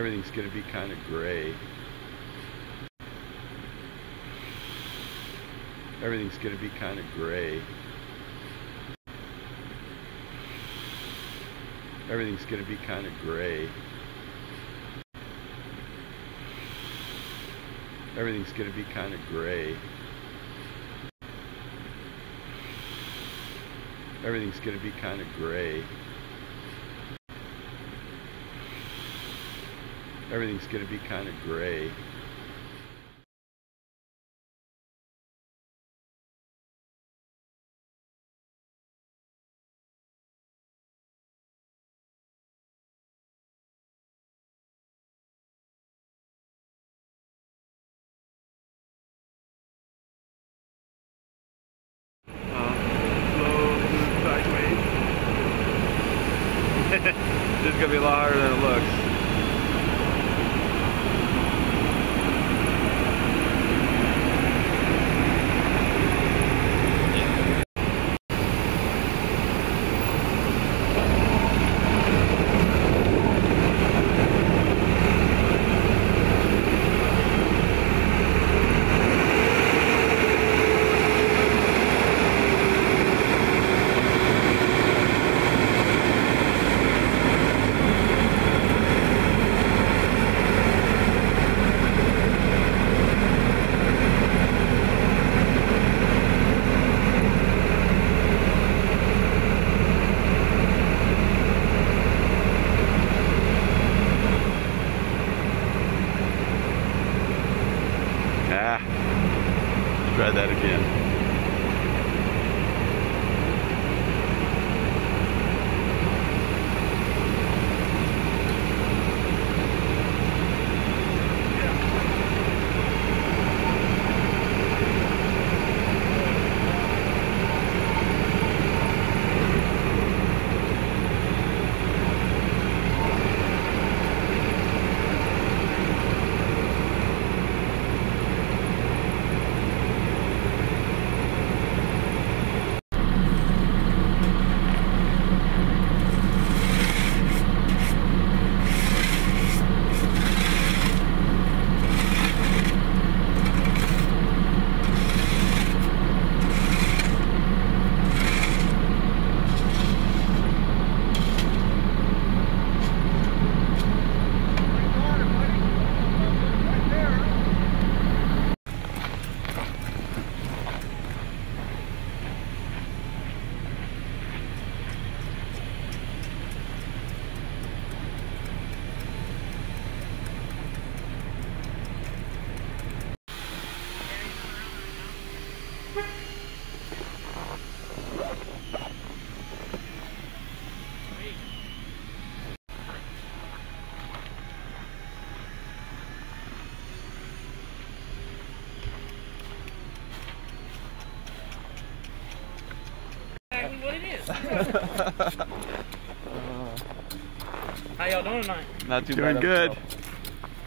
Everything's going to be kind of gray. Everything's going to be kind of gray. Everything's going to be kind of gray. Everything's going to be kind of gray. Everything's going to be kind of gray. Everything's going to be kind of gray. This is going to be a lot harder than it looks. Try that again. What it is. How y'all doing tonight? Not too bad. Doing good.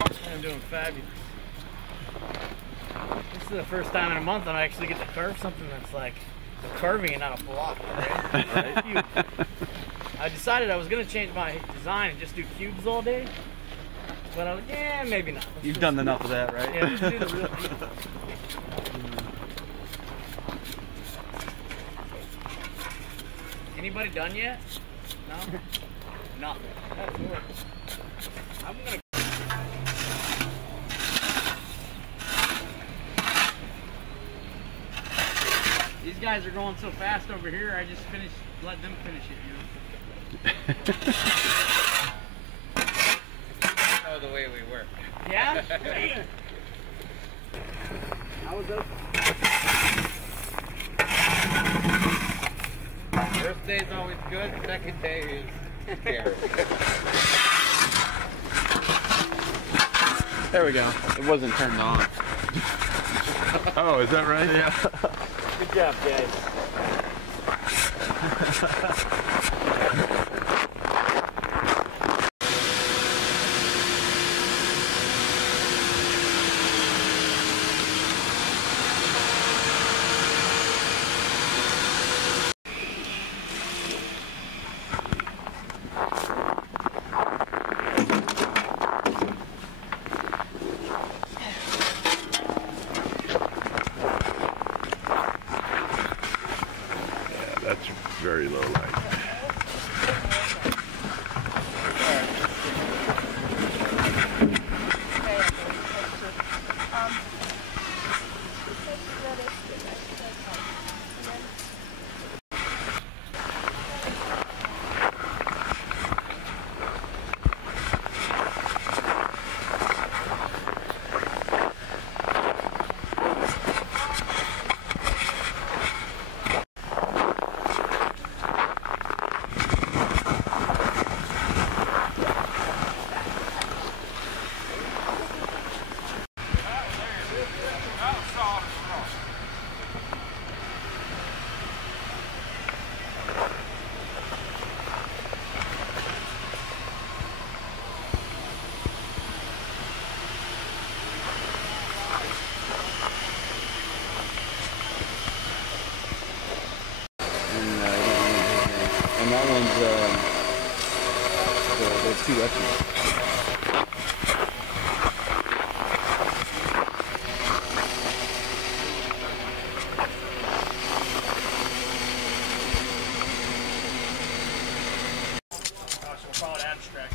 I'm doing fabulous. This is the first time in a month I actually get to carve something that's like a carving and not a block. Right? Right? I decided I was going to change my design and just do cubes all day. But I was like, yeah, maybe not. You've done enough of that, right? Yeah, let's do the real deal. Anybody done yet? No? Nothing. That's worse. I'm gonna. These guys are going so fast over here, I just let them finish it, you know? Oh, the way we work. Yeah? Hey. How was that? First day's always good, second day is scary. There we go. It wasn't turned on. Oh, is that right? Yeah. Good job, guys. very low light. And that one's there's two lefties. Call it abstract.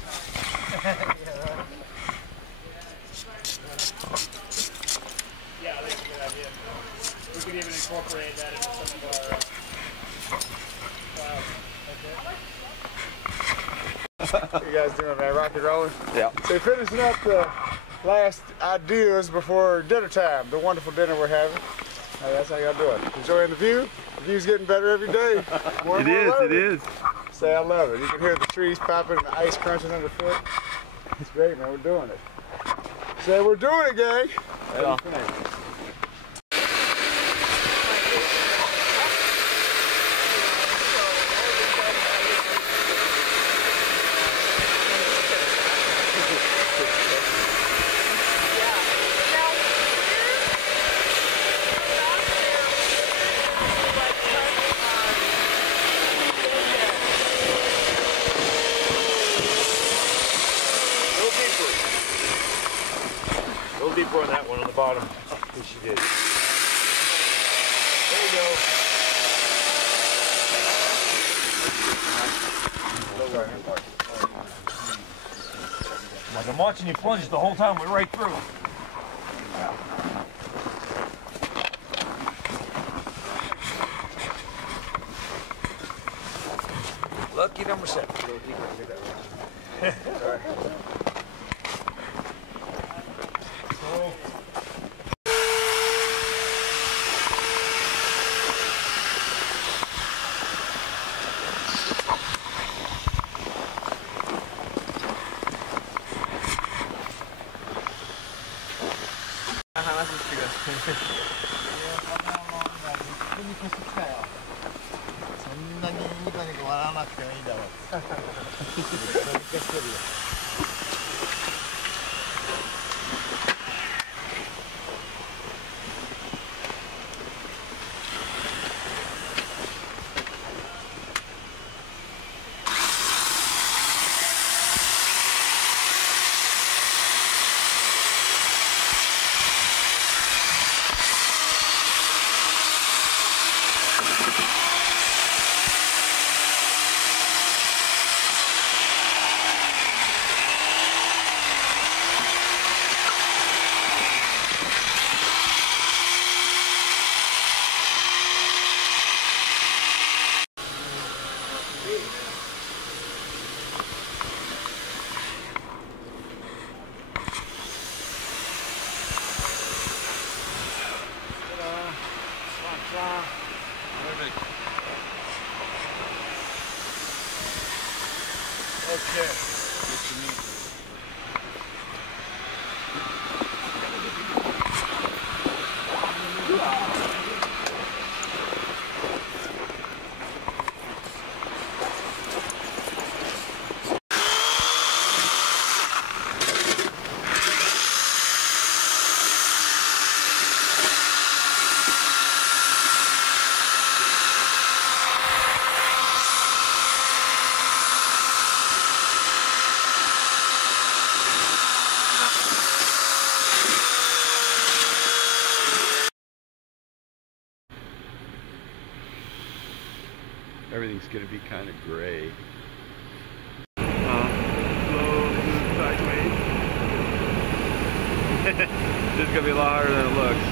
Yeah, I think it's a good idea. We could even incorporate that into some of our What you guys doing, man? Rock and rolling? Yeah. So finishing up the last ideas before dinner time, the wonderful dinner we're having. Hey, that's how y'all doing. Enjoying the view? The view's getting better every day. More and more It is. Say I love it. You can hear the trees popping and the ice crunching underfoot. It's great, man. We're doing it. Say we're doing it, gang. Yeah. A little deeper on that one on the bottom. Yes, she did. There you go. Like I'm watching you plunge the whole time, we're right through. Lucky number 7. Sorry. everything's going to be kind of gray. Slow, move sideways. This is going to be a lot harder than it looks.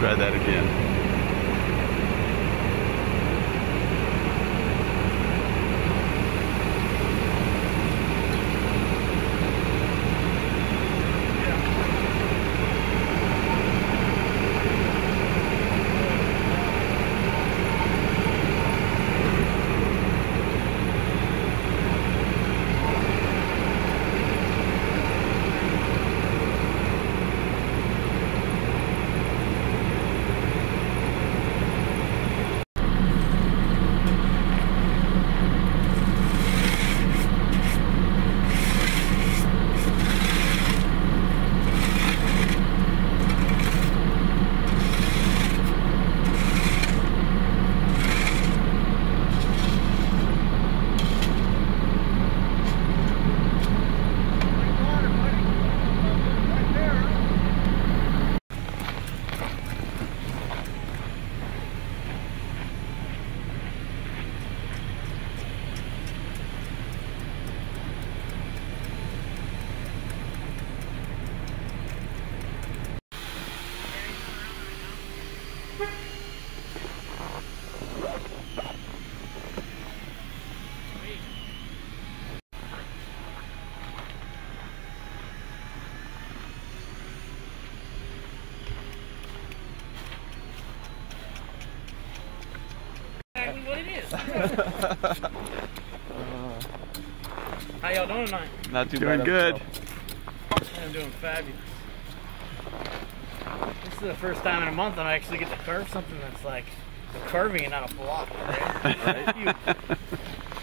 Try that again. Exactly what it is. How y'all doing tonight? Not too Doing bad. good. I'm doing fabulous. This is the first time in a month I actually get to curve something that's like curving and not a block. Right? Huge.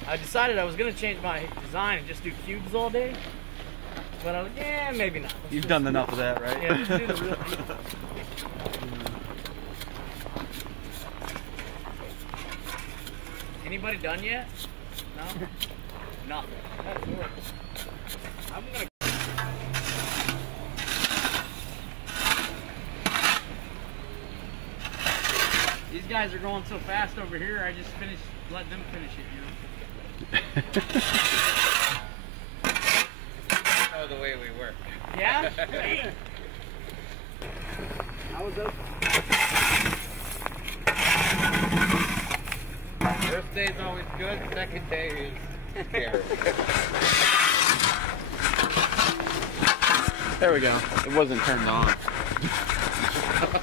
I decided I was going to change my design and just do cubes all day. But I was like, yeah, maybe not. You've done enough of that, right? Yeah, let's do the real deal. Anybody done yet? No? Nothing. That's horrible. I'm gonna. These guys are going so fast over here, I just let them finish it, you know? Oh, the way we work. Yeah? Hey. I was up. First day's always good, second day is scary. There we go. It wasn't turned on.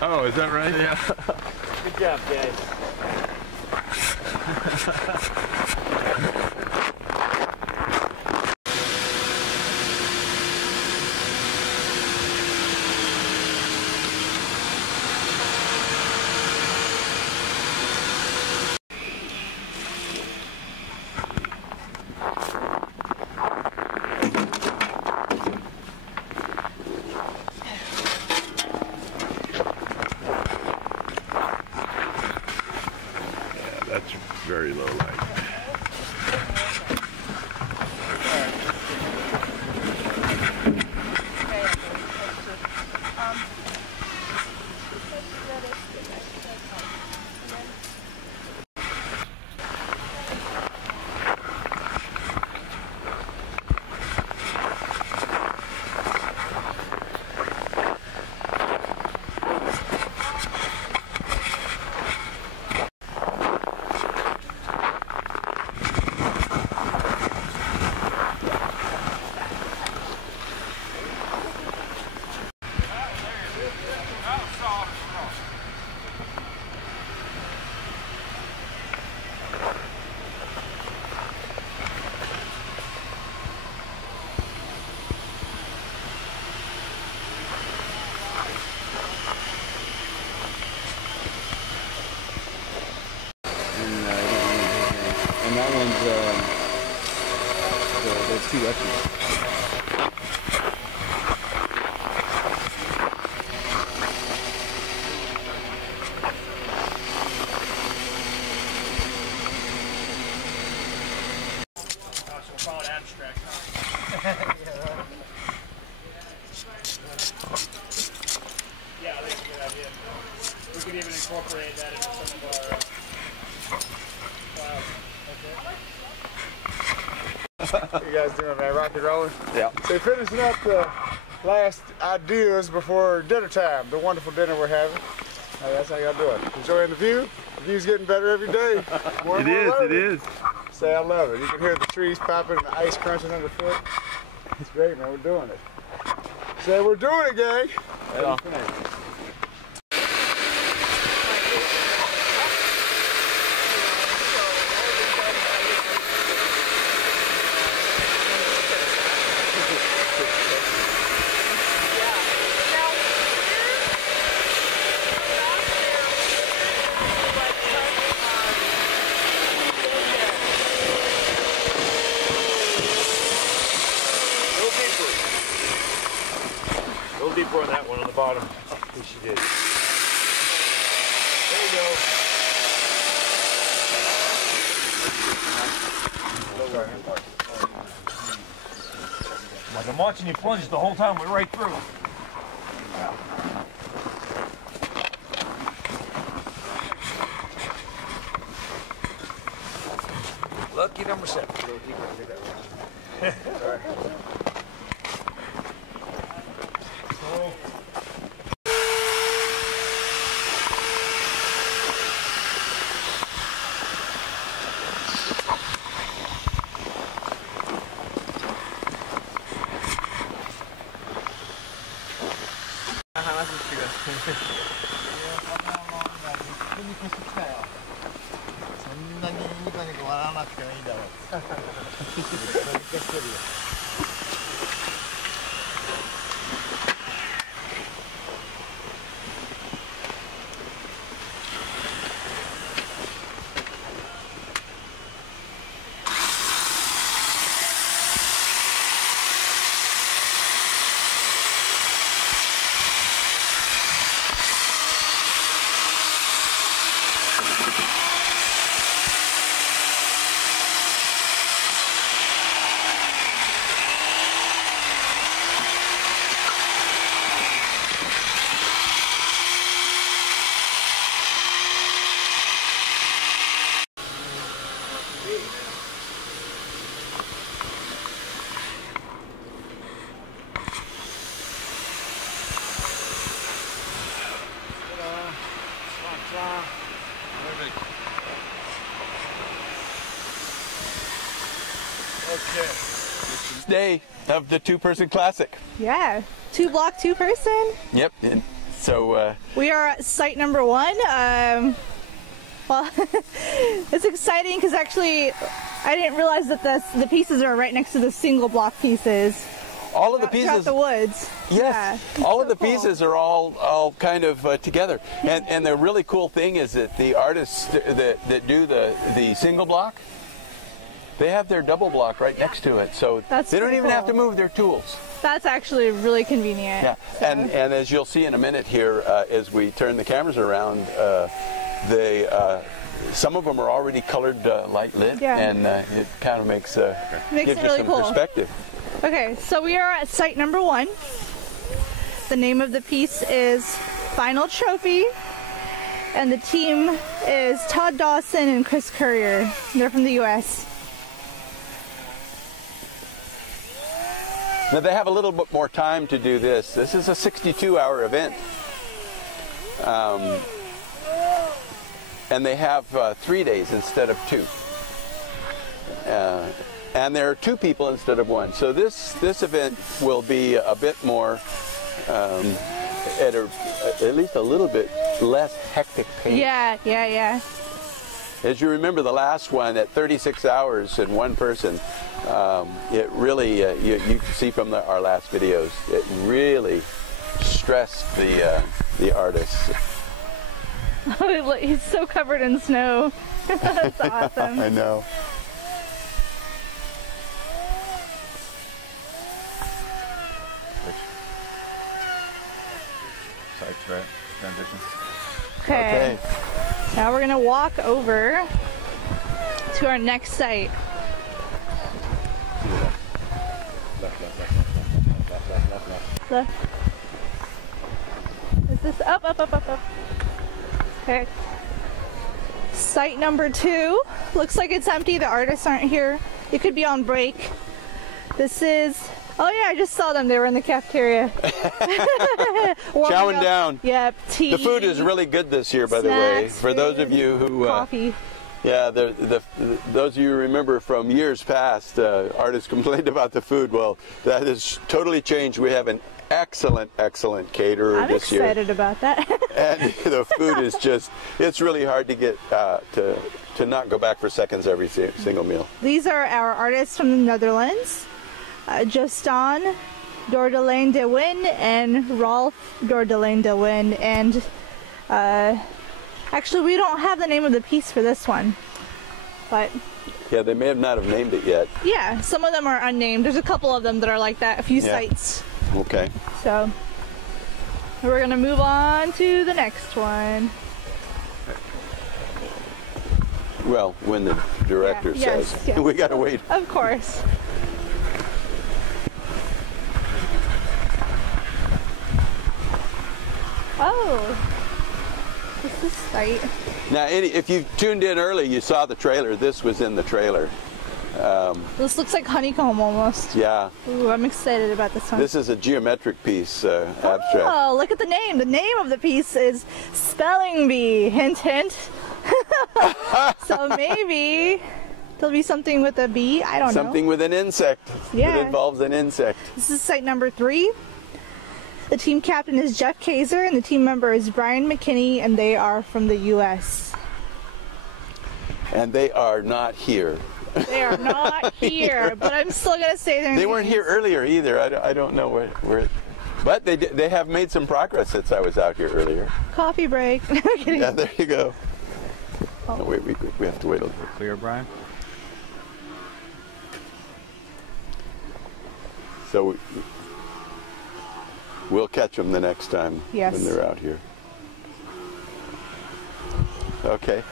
Oh, is that right? Yeah. Good job, guys. That's very low light. That's too lucky. Yeah, I think it's a good idea. We could even incorporate that into some of our You guys doing, man? Rock and rolling? Yeah. So finishing up the last ideas before dinner time, the wonderful dinner we're having. That's how y'all doing. Enjoying the view? The view's getting better every day. More and more It is. Say I love it. You can hear the trees popping and the ice crunching underfoot. It's great, man. We're doing it. Say we're doing it, gang. Yeah. A little deeper on that one on the bottom. Yes, she did. There you go. Like I'm watching you plunge the whole time. We're right through. Lucky number 7. A little deeper to get that one. Sorry. Day of the two-person classic. Yeah, 2-block, 2-person. Yep. And so We are at site number 1. Well, it's exciting because actually I didn't realize that the pieces are right next to the single block pieces. all of the Throughout pieces. the woods. Yes, Yeah, all so of the cool. pieces are all kind of together. And the really cool thing is that the artists that do the single block, they have their double block right next to it, so That's they don't pretty even have to cool. move their tools. That's actually really convenient. Yeah, So- and as you'll see in a minute here, as we turn the cameras around, some of them are already colored light lit, Yeah. and it kind of makes gives it you really some cool. perspective. Okay, so we are at site number 1. The name of the piece is Final Trophy, and the team is Todd Dawson and Chris Courier. They're from the U.S. Now they have a little bit more time to do this. This is a 62-hour event. And they have 3 days instead of 2. And there are 2 people instead of 1. So this event will be a bit more, at least a little bit less hectic pace. Yeah. As you remember the last one at 36 hours and 1 person, it really, you can see from our last videos, it really stressed the artists. He's so covered in snow. That's awesome. I know. That's right. Transition. Okay. Now we're gonna walk over to our next site. Left. Is this up? Okay. Site number 2. Looks like it's empty. The artists aren't here. It could be on break. This is. Oh yeah, I just saw them. They were in the cafeteria. Chowing down. Yep. Tea. The food is really good this year, by the way. Snacks, For those food, of you who, coffee. yeah, those of you who remember from years past, artists complained about the food. Well, that has totally changed. We have an excellent caterer I'm this year. excited about that. And the food is just—it's really hard to get to not go back for seconds every single meal. These are our artists from the Netherlands. Jostan Dordelijn de Win and Rolf Dordelijn de Win. And actually, we don't have the name of the piece for this one. But Yeah, they may not have named it yet. yeah, some of them are unnamed. There's a couple of them that are like that, a few sites. Okay. So we're going to move on to the next one. Well, when the director Yes, says. yes. We got to wait. Of course. Oh, this is site. Now, if you tuned in early, you saw the trailer. This was in the trailer. This looks like honeycomb almost. Yeah. Ooh, I'm excited about this one. This is a geometric piece, abstract. Oh, look at the name. The name of the piece is Spelling Bee. Hint, hint. So maybe there'll be something with a bee. I don't know. Something with an insect. Yeah. It involves an insect. This is site number 3. The team captain is Jeff Kaiser, and the team member is Brian McKinney, and they are from the U.S. And they are not here. They are not here, but I'm still going to say their names. They weren't here earlier either. I don't know where but they have made some progress since I was out here earlier. Coffee break. No, I'm kidding. Yeah, there you go. Oh, wait, we have to wait a little bit. Clear, Brian? So we'll catch them the next time Yes. when they're out here. Okay.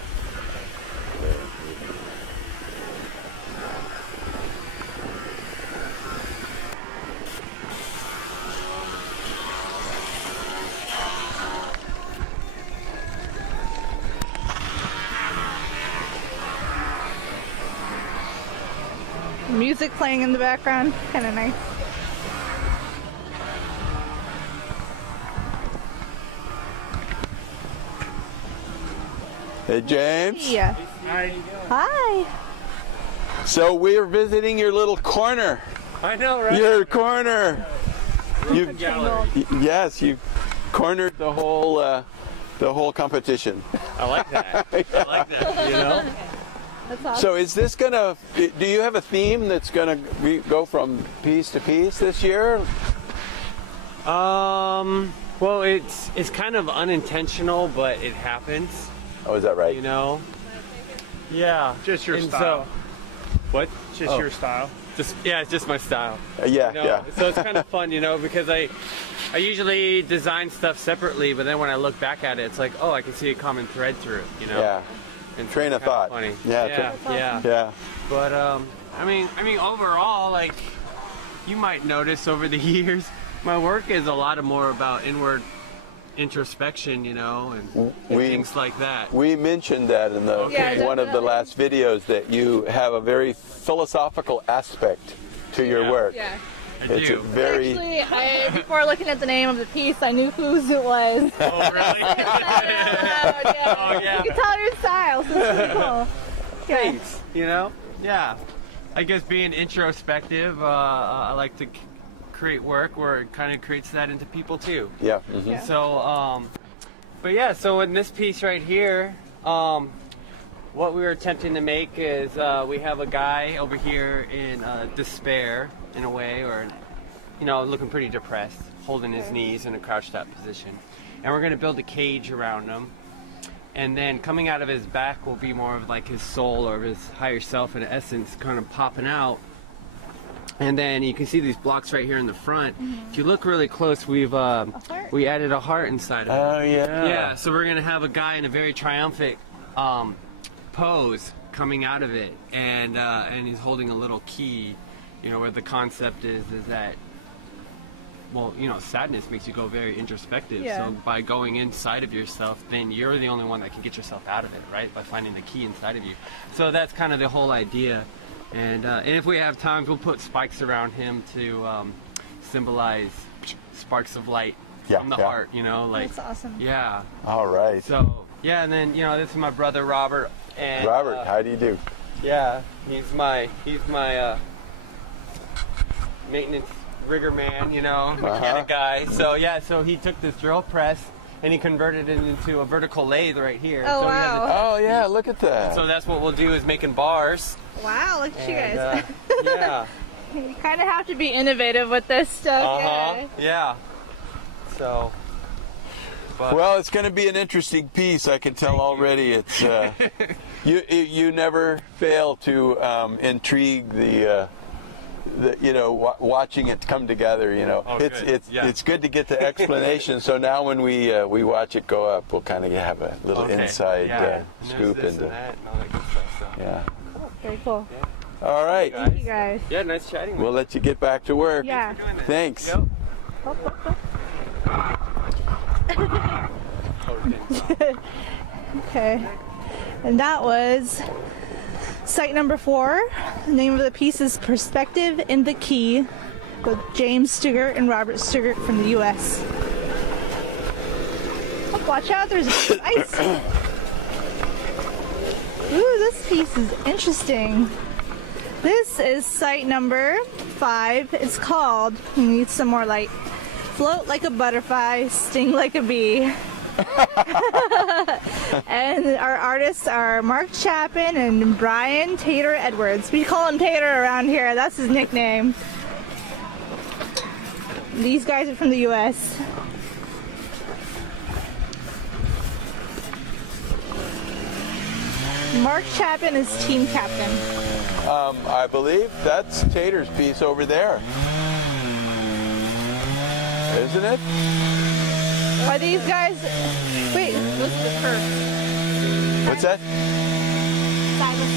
Music playing in the background. Kind of nice. Hey, James. Yeah. Hi. So we're visiting your little corner. I know, right? Your corner. You, Gallery. yes, you cornered the whole competition. I like that. I like that. You know? That's awesome. So is this gonna? Do you have a theme that's gonna go from piece to piece this year? Well, it's kind of unintentional, but it happens. Oh, is that right? You know? Yeah. Just your And style. What? Just your style. It's just my style. Yeah, You know? yeah. So it's kind of fun, you know, because I usually design stuff separately, but then when I look back at it, it's like, oh, I can see a common thread through it, you know? Yeah. And so Train it's of kinda thought. Funny. Yeah, Yeah. Yeah. But I mean, overall, like, you might notice over the years, my work is a lot more about inward introspection, you know, and things like that. We mentioned that in the Yeah, one of the definitely. last videos that you have a very philosophical aspect to your Yeah. work. Yeah. I It's do. a very Before looking at the name of the piece, I knew whose it was. Oh, really? Yeah. Oh, yeah. You can tell your style, so it's pretty cool. Yeah. Thanks, you know? Yeah. I guess being introspective, I like to create work where it kind of creates that into people too. yeah. Yeah. So, but yeah, so in this piece right here, what we were attempting to make is we have a guy over here in despair, in a way, or, you know, looking pretty depressed, holding his knees in a crouched up position. And we're going to build a cage around him. And then coming out of his back will be more of like his soul or his higher self in essence kind of popping out. And then you can see these blocks right here in the front. If you look really close, we've we added a heart inside of it. Oh yeah. Yeah, so we're gonna have a guy in a very triumphant pose coming out of it, and he's holding a little key. You know, where the concept is that, well, you know, sadness makes you go very introspective. Yeah. So by going inside of yourself, then you're the only one that can get yourself out of it, right? By finding the key inside of you. So that's kind of the whole idea. And if we have time, we'll put spikes around him to symbolize sparks of light from the heart, you know, like. That's awesome. Yeah. All right. So yeah, and then, you know, this is my brother Robert. And Robert, how do you do? yeah, he's my maintenance rigger man, you know, mechanic guy. So yeah, so he took this drill press and he converted it into a vertical lathe right here. Oh, so wow. Oh yeah, look at that. So that's what we'll do, is making bars. Wow, look at you And, guys. yeah. You kind of have to be innovative with this stuff. Yeah. So. But Well, it's going to be an interesting piece. I can tell already. It's you never fail to intrigue the you know, watching it come together. You know, Oh, it's good. Yeah. it's good to get the explanation. So now when we watch it go up, we'll kind of have a little inside yeah. scoop this into. and that and all that good stuff. So. Yeah. Very cool. All right. Thank you guys. Yeah, nice chatting with We'll let you get back to work. Yeah. Thanks. you. Okay. And that was site number 4. The name of the piece is Perspective in the Key with James Stugart and Robert Stugart from the U.S. Oh, watch out, there's ice. Ooh, this piece is interesting. This is site number 5. It's called, we need some more light, Float Like a Butterfly, Sting Like a Bee. And our artists are Mark Chapin and Brian Tater Edwards. We call him Tater around here. That's his nickname. These guys are from the U.S. Mark Chapin is team captain. I believe that's Tater's piece over there, isn't it? Are these guys? Wait, look at the curve. What's that? Silas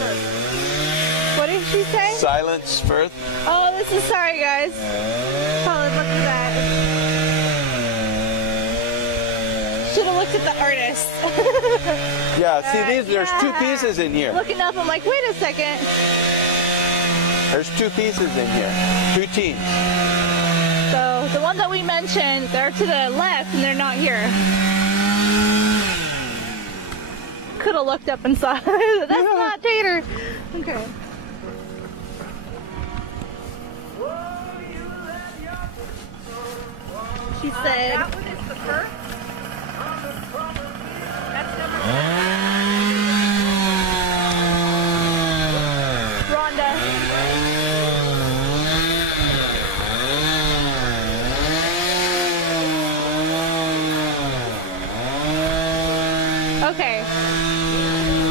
Firth. What did she say? Silence Firth. Oh, this is sorry, guys. Probably looked at that. Should have looked at the artist. Yeah, see there's 2 pieces in here. Looking up, I'm like, wait a second. There's 2 pieces in here. 2 teams. So the one that we mentioned, they're to the left and they're not here. Could have looked up and saw. That's not Tater. Okay. She said. That one is the first. That's number 7. Rhonda. Okay.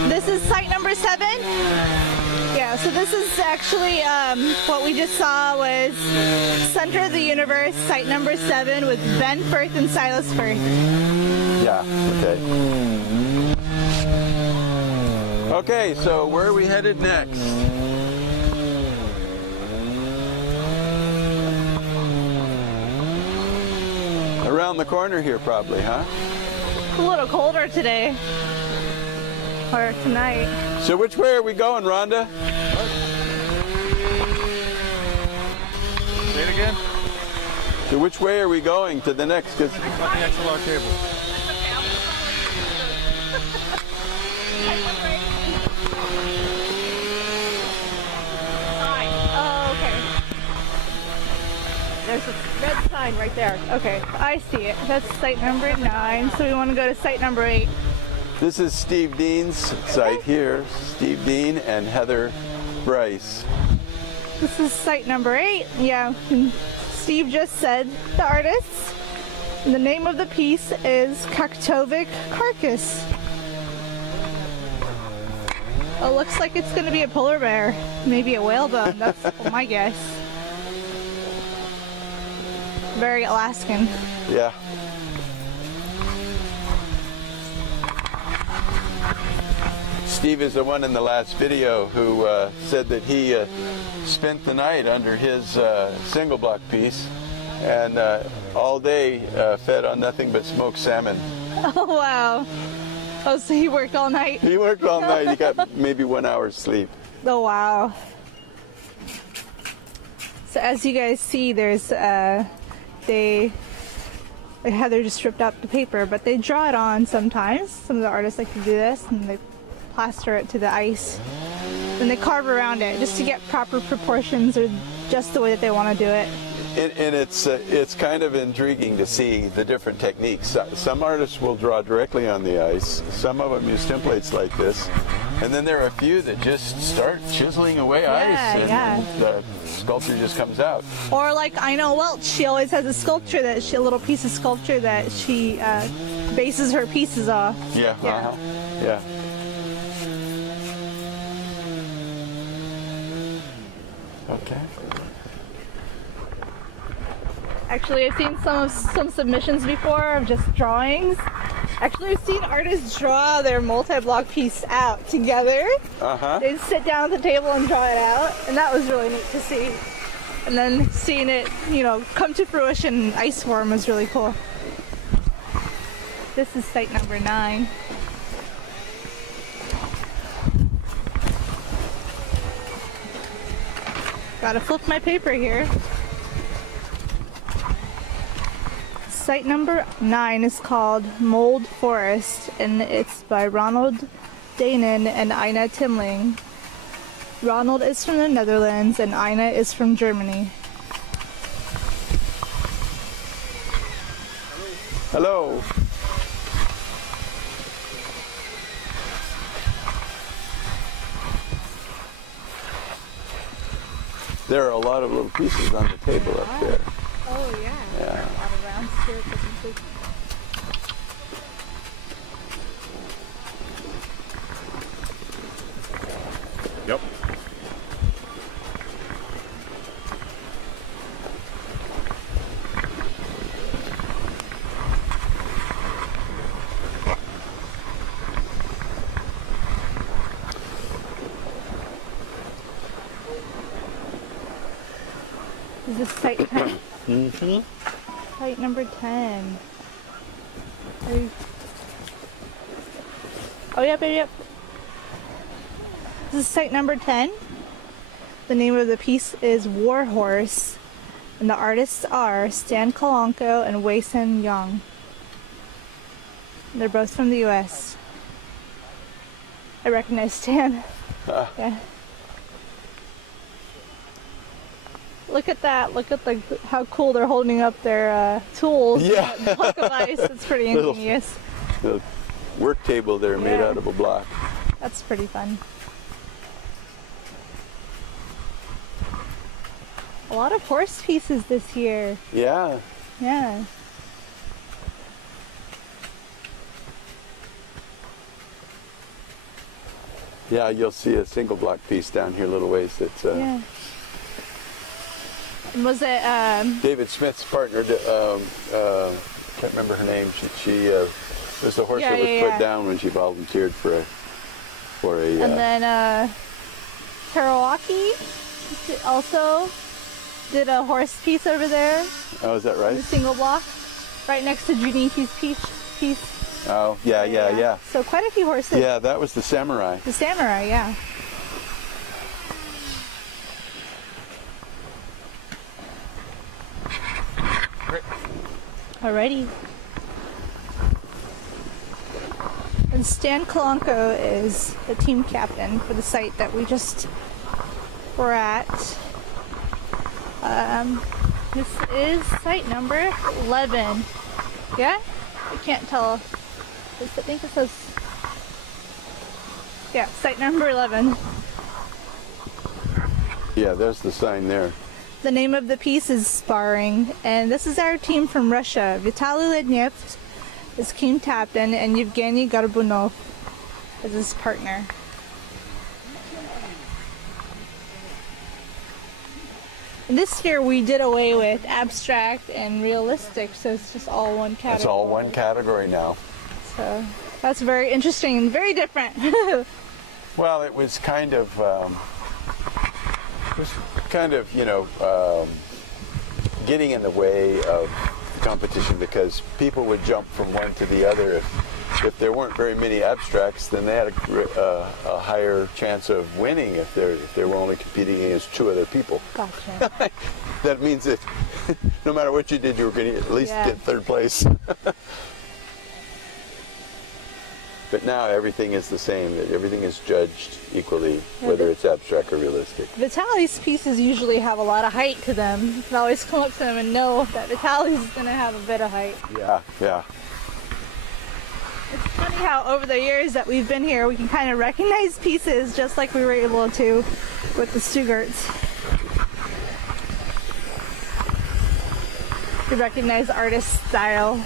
This is site number 7. Yeah, so this is actually what we just saw was Center of the Universe, site number 7 with Ben Firth and Silas Firth. Yeah, okay. Okay, so where are we headed next? Around the corner here probably, huh? It's a little colder today. Or tonight. So which way are we going, Rhonda? Say it again. So which way are we going to the next? 'Cause On the XLR cable. Oh, okay. There's a red sign right there. Okay, I see it. That's site number 9. So we want to go to site number 8. this is Steve Dean's site here. Steve Dean and Heather Bryce. This is site number 8. Yeah, and Steve just said the artists. And the name of the piece is Kaktovic Carcass. Oh, looks like it's gonna be a polar bear. Maybe a whalebone. That's my guess. Very Alaskan. Yeah. Steve is the one in the last video who said that he spent the night under his single block piece and all day fed on nothing but smoked salmon. Oh, wow. Oh, so he worked all night? He worked all night. He got maybe 1 hour's sleep. Oh, wow. So as you guys see, there's, they're just stripped out the paper, but they draw it on sometimes. Some of the artists like to do this, and they plaster it to the ice. And they carve around it just to get proper proportions or just the way that they want to do it. And it's kind of intriguing to see the different techniques. Some artists will draw directly on the ice. Some of them use templates like this. And then there are a few that just start chiseling away ice and the sculpture just comes out. Or like Ina Welch, she always has a sculpture a little piece of sculpture that she bases her pieces off. Yeah. Yeah. Yeah. Okay. Actually, I've seen some submissions before of just drawings. Actually, I've seen artists draw their multi-block piece out together. They'd sit down at the table and draw it out, and that was really neat to see. And then seeing it, you know, come to fruition in ice form was really cool. This is site number 9. Gotta flip my paper here. Site number 9 is called Mold Forest, and it's by Ronald Danen and Ina Timling. Ronald is from the Netherlands and Ina is from Germany. Hello. There are a lot of little pieces on the table up there. Oh yeah. Yeah. A lot of rounds here. Yep. Is this site 10? Site number 10. Oh, yep. This is site number 10. The name of the piece is War Horse, and the artists are Stan Kalanko and Wei-Sen Young. They're both from the US. I recognize Stan. Yeah. Look at that. Look at how cool they're holding up their tools. Yeah. That block of ice. It's pretty ingenious. The work table there made out of a block. That's pretty fun. A lot of horse pieces this year. Yeah. Yeah. Yeah, you'll see a single block piece down here a little ways that's Yeah. And was it David Smith's partner, can't remember her name. She was the horse that was put down when she volunteered for a. And then Tarawaki also did a horse piece over there. Oh, is that right? The single block, right next to Junichi's piece. Oh, yeah. So quite a few horses. Yeah, that was the samurai. The samurai, yeah. Alrighty. And Stan Kalanko is the team captain for the site that we just were at. This is site number 11. Yeah? I can't tell. I think it says... Yeah, site number 11. Yeah, there's the sign there. The name of the piece is Sparring, and this is our team from Russia. Vitaly Lednev is team captain, and Yevgeny Garbunov is his partner. This year we did away with abstract and realistic, so it's just all one category. It's all one category now. So that's very interesting and very different. Well, it was kind of, you know, getting in the way of the competition because people would jump from one to the other. If there weren't very many abstracts, then they had a higher chance of winning if they were only competing against 2 other people. Gotcha. That means that no matter what you did, you were going to at least get 3rd place. But now everything is the same. Everything is judged equally, whether it's abstract or realistic. Vitaly's pieces usually have a lot of height to them. You can always come up to them and know that Vitaly's is going to have a bit of height. Yeah, yeah. It's funny how over the years that we've been here, we can kind of recognize pieces just like we were able to with the Stugarts. You recognize the artist's style.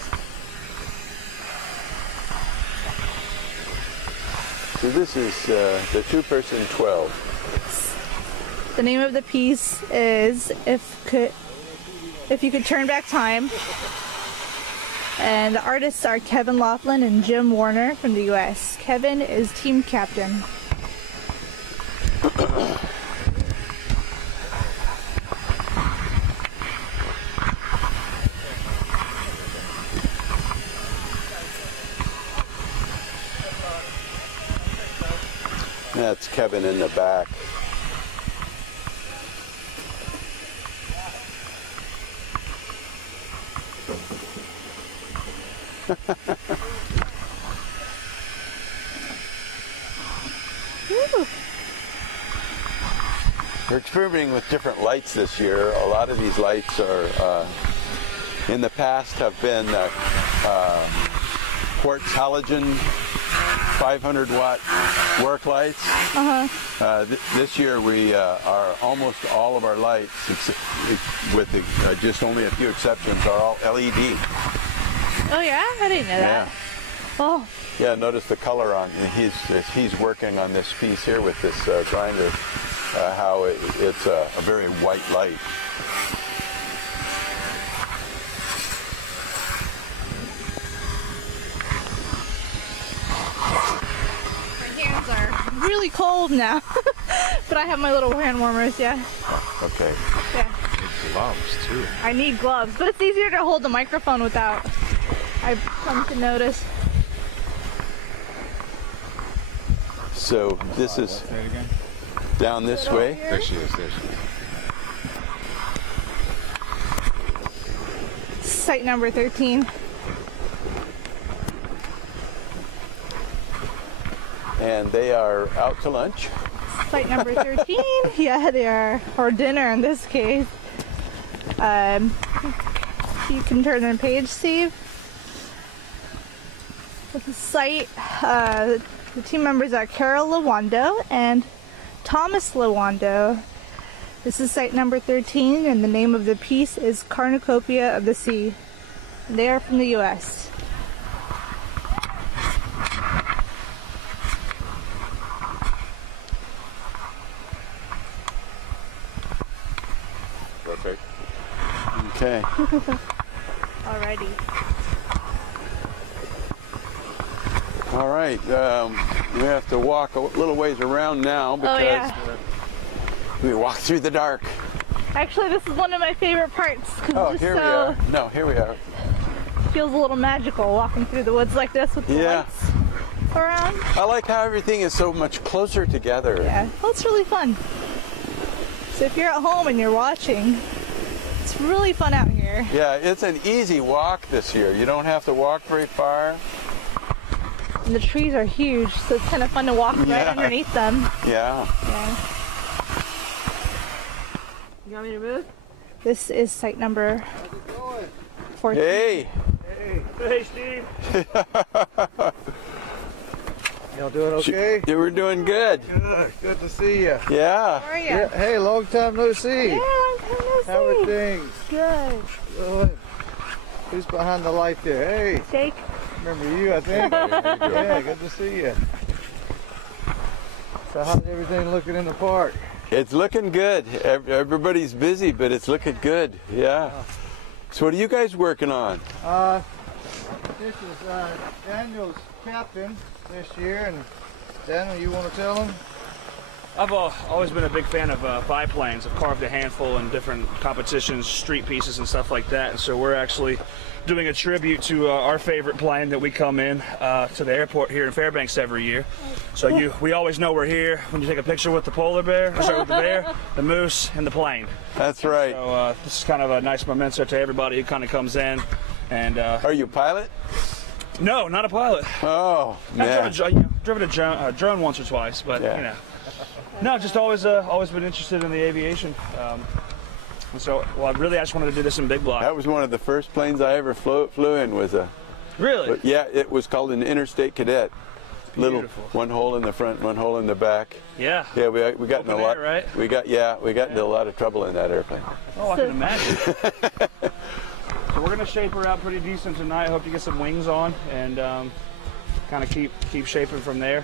So this is the 2-person 12. The name of the piece is If You Could Turn Back Time. And the artists are Kevin Laughlin and Jim Warner from the US. Kevin is team captain. That's Kevin in the back. We're experimenting with different lights this year. A lot of these lights are, in the past, have been quartz halogen 500-watt work lights. This year we are almost all of our lights, with just only a few exceptions, are all LED. Oh yeah, I didn't know that. Oh. Yeah, notice the color on. He's working on this piece here with this grinder. How it's a very white light. Really cold now, but I have my little hand warmers. Yeah. Okay. Yeah. Gloves too. I need gloves, but it's easier to hold the microphone without. I've come to notice. So this is down this way. There she is. There she is. Site number 13. And they are out to lunch. Site number 13. Yeah, they are. Or dinner in this case. You can turn the page, Steve. With the site, the team members are Carol Lawando and Thomas Lawando. This is site number 13, and the name of the piece is Cornucopia of the Sea. They are from the U.S. Perfect. Okay. Alrighty. All right. We have to walk a little ways around now because we walk through the dark. Actually, this is one of my favorite parts. Oh, here we are. No, here we are. Feels a little magical walking through the woods like this with the lights around. I like how everything is so much closer together. Yeah, well, it's really fun. So if you're at home and you're watching, it's really fun out here. Yeah, it's an easy walk this year. You don't have to walk very far. And the trees are huge, so it's kind of fun to walk right underneath them. Yeah. You want me to move? This is site number 14. Hey! Hey, Steve. Y'all doing okay? Yeah, we're doing good. Good to see you. Yeah. How are you? Yeah, hey, long time no see. Yeah, long time no see. How are things? Good. Good. Who's behind the light there? Hey, Jake. remember you, I think. Yeah, good to see you. So how's everything looking in the park? It's looking good. Everybody's busy, but it's looking good. Yeah. So what are you guys working on? This is Daniel's captain this year, and Daniel, you want to tell him? I've always been a big fan of biplanes. I've carved a handful in different competitions, street pieces and stuff like that. And so we're actually doing a tribute to our favorite plane that we come in to the airport here in Fairbanks every year. So we always know we're here when you take a picture with the polar bear, sorry, with the bear, the moose, and the plane. That's right. So this is kind of a nice memento to everybody who kind of comes in. And are you a pilot? No, not a pilot. Oh, man. I've driven a drone once or twice, but yeah. you know. No, just always been interested in the aviation. So, well, I just wanted to do this in big block. That was one of the first planes I ever flew in. Was a. Really? Yeah, it was called an Interstate Cadet. Little one hole in the front, one hole in the back. Yeah. Yeah, we got Open in a lot. air, right? We got into a lot of trouble in that airplane. Oh, I can imagine. So we're gonna shape her out pretty decent tonight. Hope to get some wings on and kind of keep shaping from there.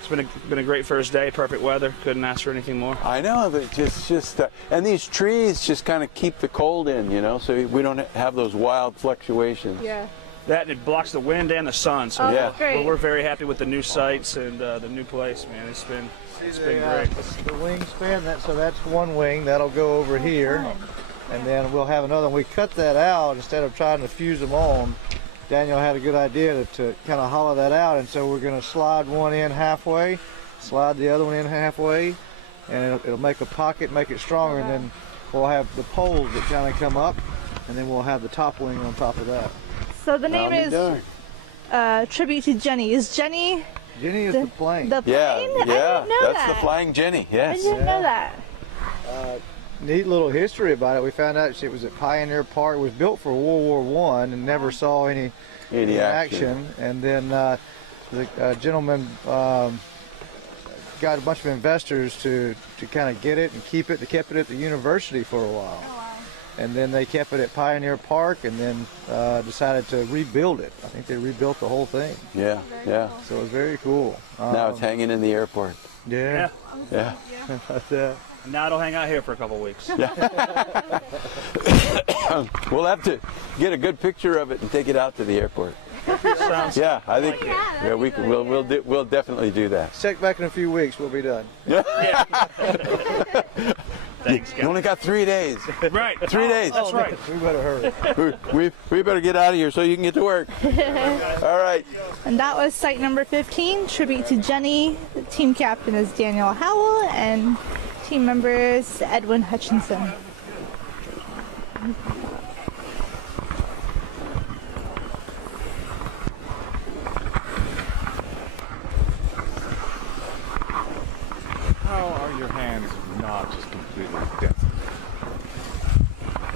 It's been a great first day, perfect weather. Couldn't ask for anything more. I know, but just and these trees just kind of keep the cold in, you know, so we don't have those wild fluctuations. Yeah. That and it blocks the wind and the sun. So we're very happy with the new sights and the new place, man. It's been great. The wingspan, so that's one wing that'll go over here, and then we'll have another one. We cut that out instead of trying to fuse them on. Daniel had a good idea to kind of hollow that out, and so we're going to slide one in halfway, slide the other one in halfway, and it'll make a pocket, make it stronger, and then we'll have the poles that kind of come up, and then we'll have the top wing on top of that. So the name is tribute to Jenny. Is Jenny? Jenny is the plane. The plane? Yeah, I didn't know that's that. the Flying Jenny. I Yes. didn't know that. Neat little history about it. We found out it was at Pioneer Park. It was built for World War I and never saw any action. And then the gentleman got a bunch of investors to kind of get it and keep it. They kept it at the university for a while. Oh, wow. And then they kept it at Pioneer Park and then decided to rebuild it. I think they rebuilt the whole thing. Yeah, yeah. So it was very cool. Now it's hanging in the airport. Yeah. Yeah. That's it. Now it'll hang out here for a couple weeks. Yeah. We'll have to get a good picture of it and take it out to the airport. Yeah, I think we'll definitely do that. Check back in a few weeks. We'll be done. Yeah. Thanks, You only got 3 days. Right. 3 days. That's right. We better hurry. We better get out of here so you can get to work. All right. And that was site number 15, tribute to Jenny. The team captain is Daniel Howell, and team members Edwin Hutchinson. How are your hands not just completely dead?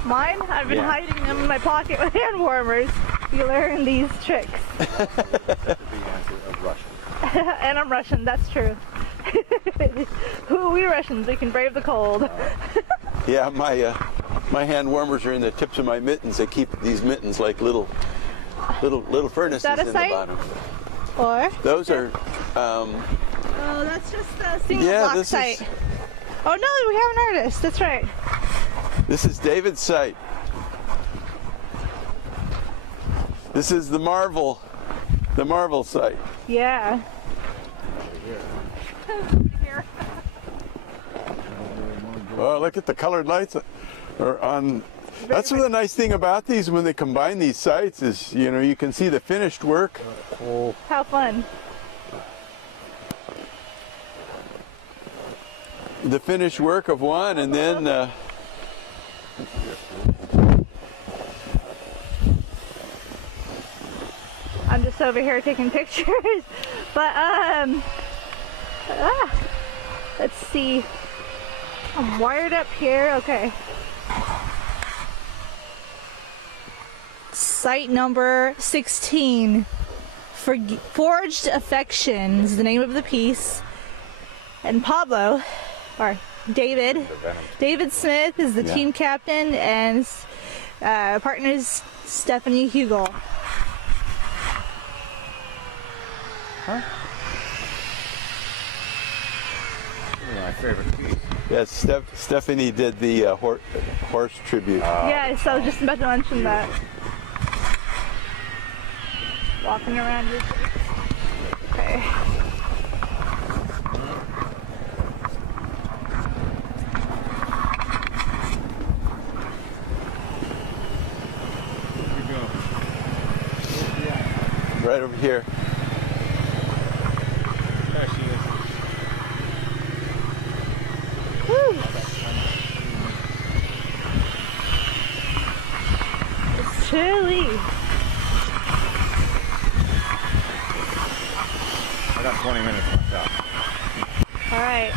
Mine? I've been hiding them in my pocket with hand warmers. You learn these tricks. The answer of Russian. And I'm Russian, that's true. Who are we Russians? We can brave the cold. Yeah, my hand warmers are in the tips of my mittens. They keep these mittens like little furnaces that a in the sight? bottom. Or? Those are. Oh, that's just a single Yeah, block this site. is- Oh no, we have an artist. That's right. This is David's site. This is the Marvel site. Yeah. Oh, look at the colored lights are on. That's the nice thing about these when they combine these sites is, you know, you can see the finished work. How fun. The finished work of one, and then I'm just over here taking pictures. But let's see. I'm wired up here. Okay. Site number 16. Forged Affection is the name of the piece. And Pablo, or David Smith is the team captain, and partners Stephanie Hugel. My favorite piece. Yes, Stephanie did the horse tribute. Yeah, so I was just about to mention that. Walking around your place. Okay. Right over here. There she is. Woo. It's chilly. I got 20 minutes myself. All right.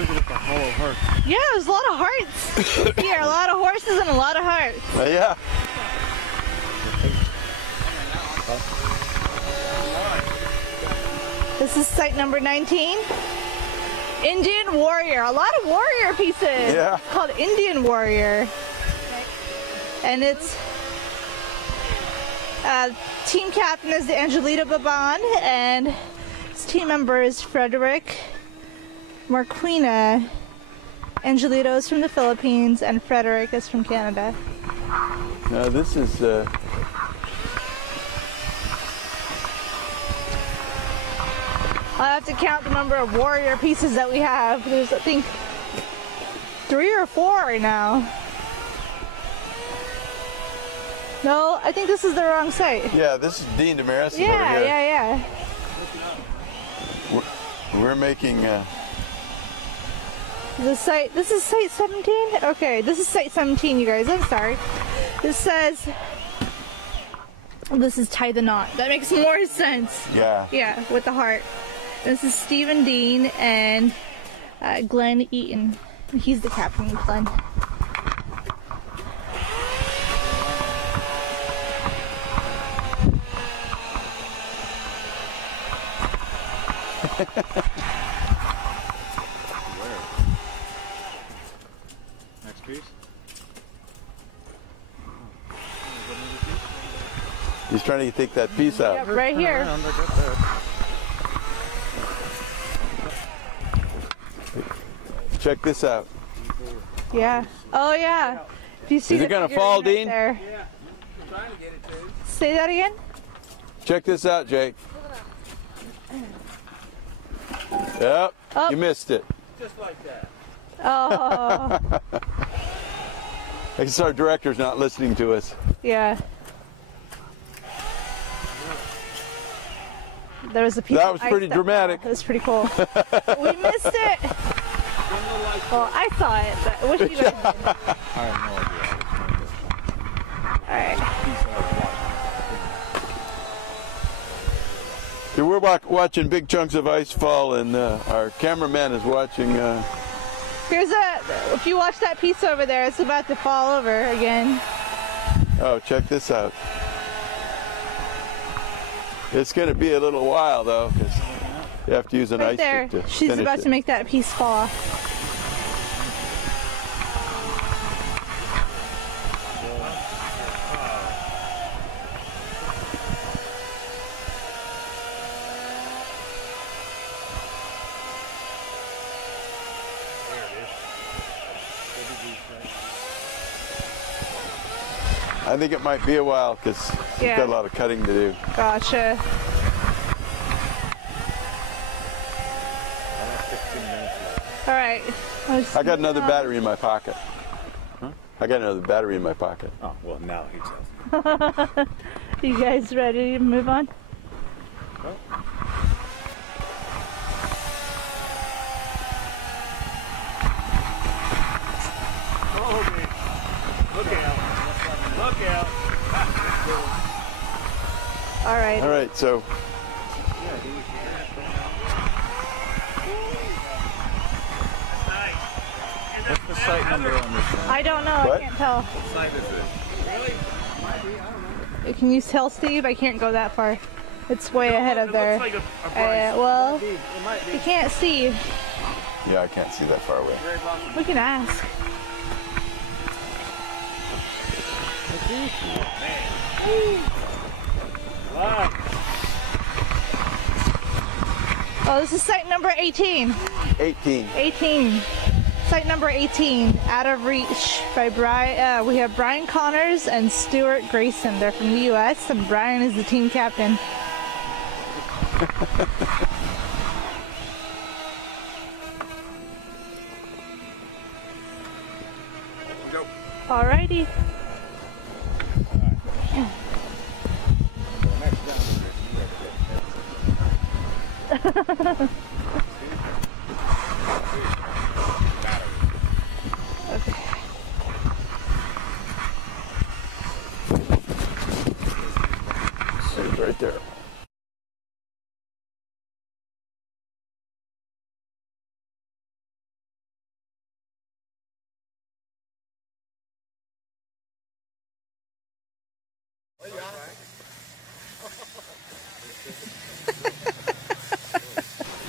Look at the hollow heart. Yeah, there's a lot of hearts here. A lot of horses and a lot of hearts. Yeah. This is site number 19. Indian Warrior. A lot of warrior pieces. Yeah. It's called Indian Warrior. And it's team captain is Angelita Baban, and his team member is Frederick Marquina. Angelito is from the Philippines, and Frederick is from Canada. Now this is I'll have to count the number of warrior pieces that we have. There's, I think, 3 or 4 right now. No, I think this is the wrong site. yeah. This is Dean Damaris over Yeah, here. yeah, yeah. We're making. This is site 17? Okay, this is site 17, you guys. I'm sorry. This says, this is tie the knot. That makes more sense. Yeah. Yeah, with the heart. This is Stephen Dean and Glenn Eaton. He's the captain of Glenn. Next piece. He's trying to take that piece out. Yep, right here. Check this out. Yeah. Oh, yeah. If you see Is it the gonna figurine fall, right Dean? there. Yeah. I'm trying to get it to. Say that again? Check this out, Jake. Yep. Oh. You missed it. Just like that. Oh, I guess our director's not listening to us. yeah. There was a piece That of was ice pretty that dramatic. fell. It was pretty cool. We missed it. Well, I saw it, but what do you guys did? I have no idea. All right. So we're watching big chunks of ice fall, and our cameraman is watching. Here's if you watch that piece over there, it's about to fall over again. Oh, check this out. It's going to be a little while, though, because you have to use an Right ice there. pick to She's finish about it. to make that piece fall off. I think it might be a while, because we've Yeah. got a lot of cutting to do. Gotcha. All right. I got another battery in my pocket. I got another battery in my pocket. Oh, well, now he tells me. You guys ready to move on? Look out. Look out. All right. All right, so What's the site number on this one? I don't know. What? I can't tell. What site is it? Can you tell, Steve? I can't go that far. It's way ahead of there. Looks like a price. Well, you can't see. yeah, I can't see that far away. We can ask. Oh, this is site number 18. 18. 18. Site number 18, Out of Reach by Brian. We have Brian Connors and Stuart Grayson. They're from the U.S. and Brian is the team captain. Alrighty. It's right there.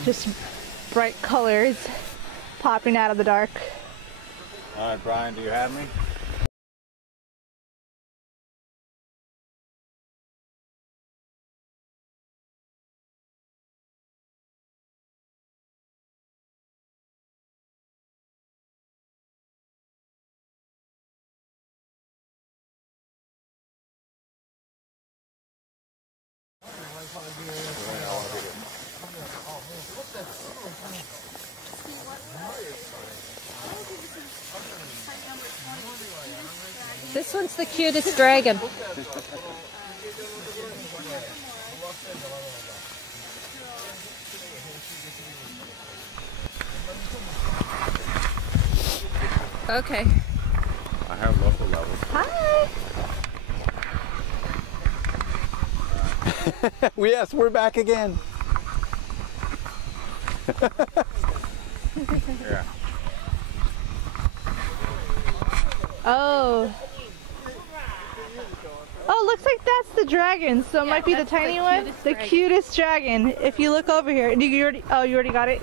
Just bright colors popping out of the dark. All right, Brian, do you have me? This one's the cutest dragon. Okay. I have local levels. Hi. Yes, we're back again. Yeah. Oh. Oh, looks like that's the dragon. So it might be the tiny one. The cutest dragon. If you look over here, you already got it.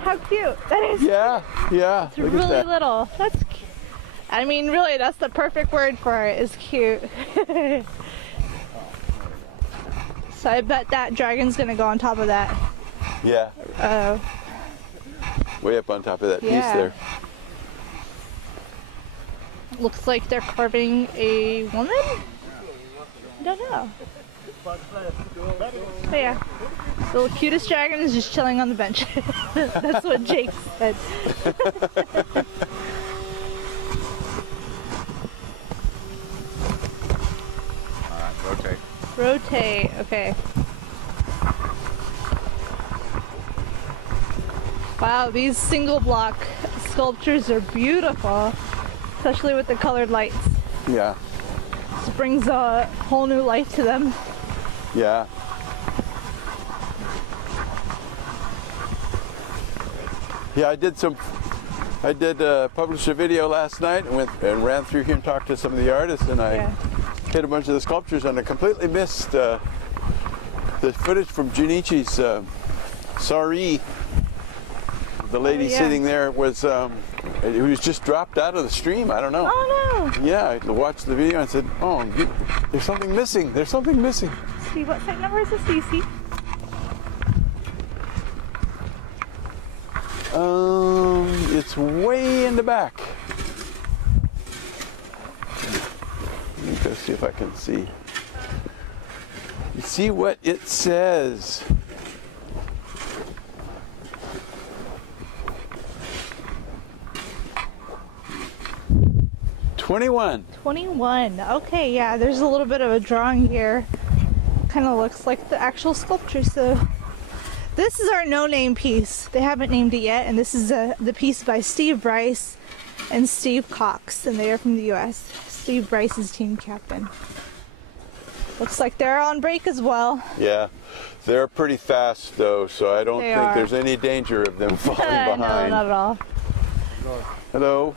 How cute that is. Yeah, yeah. It's really little. That's cute. I mean, really, that's the perfect word for it. Is cute. So I bet that dragon's gonna go on top of that. Yeah. Way up on top of that piece there. Looks like they're carving a woman? I don't know. But yeah, the cutest dragon is just chilling on the bench. That's what Jake said. Alright, rotate. Rotate, okay. Wow, these single block sculptures are beautiful, especially with the colored lights. Yeah. This brings a whole new life to them. Yeah. Yeah, I did publish a video last night and ran through here and talked to some of the artists, and I hit a bunch of the sculptures, and I completely missed the footage from Junichi's Sari. The lady sitting there was it was just dropped out of the stream. I don't know. Oh no! Yeah, I watched the video and said, "Oh, there's something missing. There's something missing." See, what site number is this? Do you see? It's way in the back. Let me go see if I can see. You see what it says? $21. 21. Okay, yeah, there's a little bit of a drawing here. Kind of looks like the actual sculpture. So this is our no-name piece. They haven't named it yet, and this is the piece by Steve Bryce and Steve Cox, and they are from the U.S. Steve Bryce is team captain. Looks like they're on break as well. Yeah, they're pretty fast though, so I don't think there's any danger of them falling behind. No, not at all. Hello.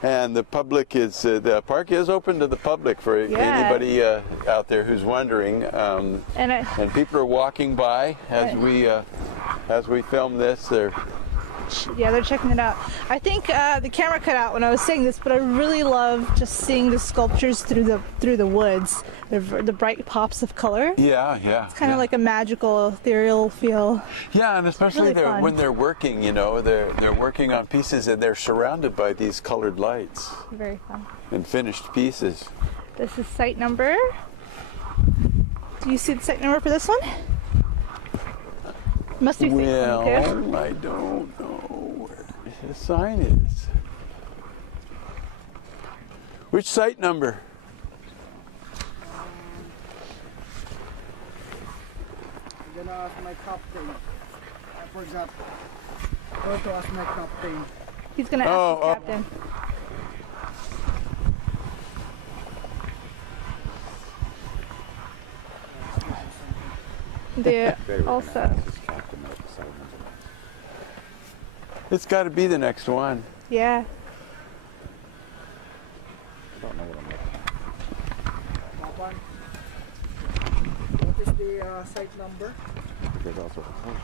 And the public is, the park is open to the public for anybody out there who's wondering. And people are walking by as we film this. They're Yeah, they're checking it out. I think the camera cut out when I was saying this, but I really love just seeing the sculptures through the woods. The bright pops of color. Yeah, yeah. It's kind of like a magical, ethereal feel. Yeah, and especially Really when they're working, you know, they're working on pieces and they're surrounded by these colored lights Very fun. and finished pieces. This is site number. Do you see the site number for this one? Must be site 22. Well, I don't know where the sign is. Which site number? I'm gonna ask my captain. For example, go to ask my captain. He's gonna ask the captain. They're also. It's got to be the next one. Yeah. I don't know what I'm looking at. That one. What is the site number? There's also a horse.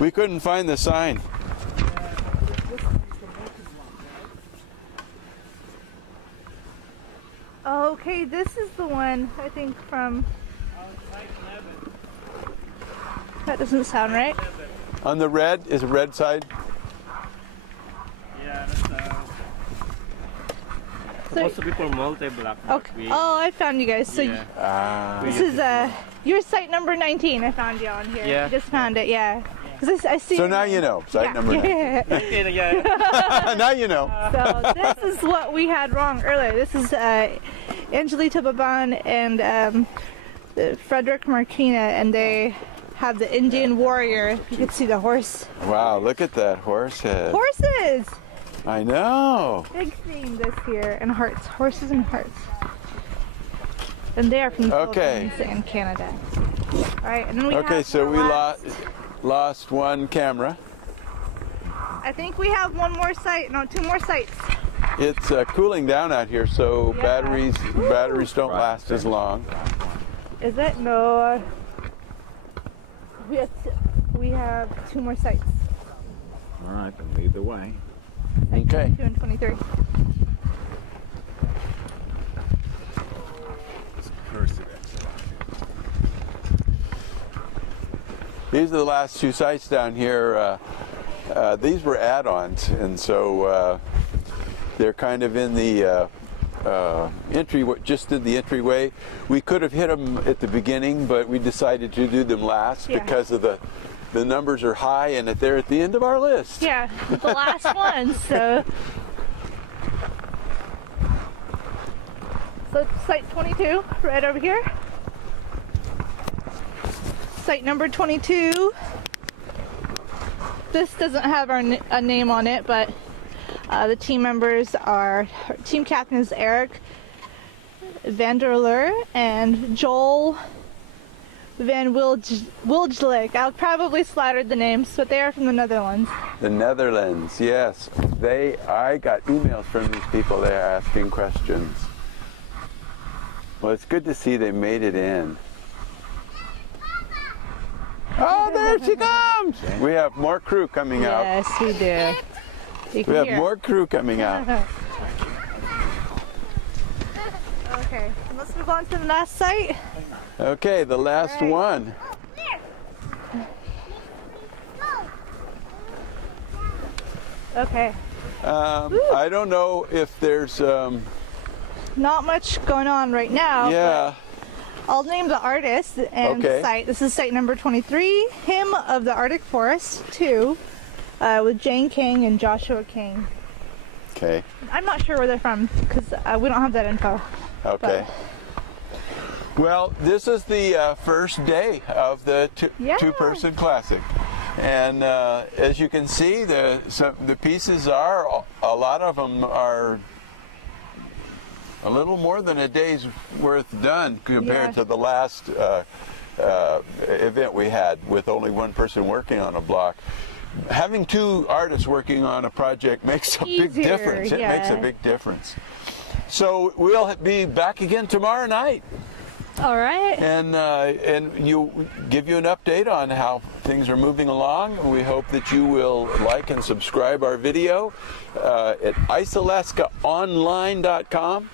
We couldn't find the sign. Okay, this is the one, I think, from... That doesn't sound right. On the red, is a red side? Yeah, that's supposed to be for multi-block. Okay. Oh, I found you guys. So this is your site number 19. I found you on here. Yeah. I just found it. Yeah. 'Cause I see. So now you know, site number 19. Now you know. So this is what we had wrong earlier. This is Angelita Baban and Frederick Marquina, and they have the Indian warrior. You can see the horse. Wow, look at that horse head. Horses! I know. Big theme this year, and hearts. Horses and hearts. And they are from the Philippines and Canada. All right, and then we have so we last... lost one camera. I think we have one more site. No, two more sites. It's cooling down out here, so batteries don't last as long. Is it? No. We have two more sites. All right, then lead the way. Site 22 and 23. These are the last two sites down here. These were add-ons, and so they're kind of in the entryway, just in the entryway. We could have hit them at the beginning, but we decided to do them last because of the numbers are high, and they're at the end of our list. Yeah, the last one. So site 22, right over here. Site number 22. This doesn't have a name on it, but the team members are, team captain is Eric Vanderler and Joel Van Wilgelijk. I'll probably slaughtered the names, but they are from the Netherlands. The Netherlands, yes. I got emails from these people there asking questions. Well, it's good to see they made it in. Oh, there she comes! We have more crew coming out. Yes, we do. We have more crew coming out. Okay, let's move on to the last site. Okay, the last one. Okay. I don't know if there's... not much going on right now. Yeah. I'll name the artist and the site. This is site number 23, Hymn of the Arctic Forest 2, with Jane King and Joshua King. Okay. I'm not sure where they're from because we don't have that info. Okay. Well, this is the first day of the two-person classic. And as you can see, the pieces are, a lot of them are a little more than a day's worth done compared to the last event we had with only one person working on a block. Having two artists working on a project makes a big difference. It makes a big difference. So we'll be back again tomorrow night. All right. And you give you an update on how things are moving along. We hope that you will like and subscribe our video at icealaskaonline.com.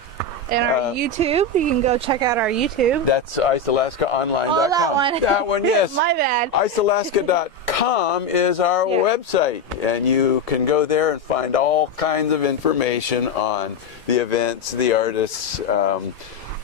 And our YouTube, you can go check out our YouTube. That's icealaskaonline.com. Oh, that one. That one, yes. My bad. Icealaska.com is our website, and you can go there and find all kinds of information on the events, the artists,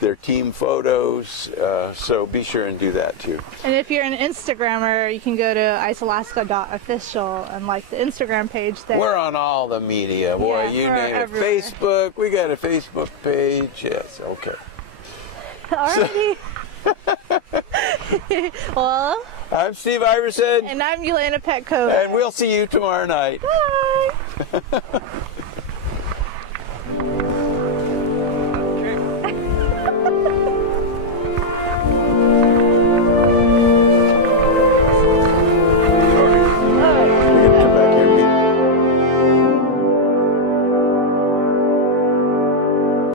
their team photos, so be sure and do that too. And if you're an Instagrammer, you can go to icealaska.official and like the Instagram page there. We're on all the media, boy. Yeah, You we're name it. everywhere. Facebook, we got a Facebook page. Yes, okay. Alrighty. Well, I'm Steve Iverson. And I'm Yelena Petco. And we'll see you tomorrow night. Bye.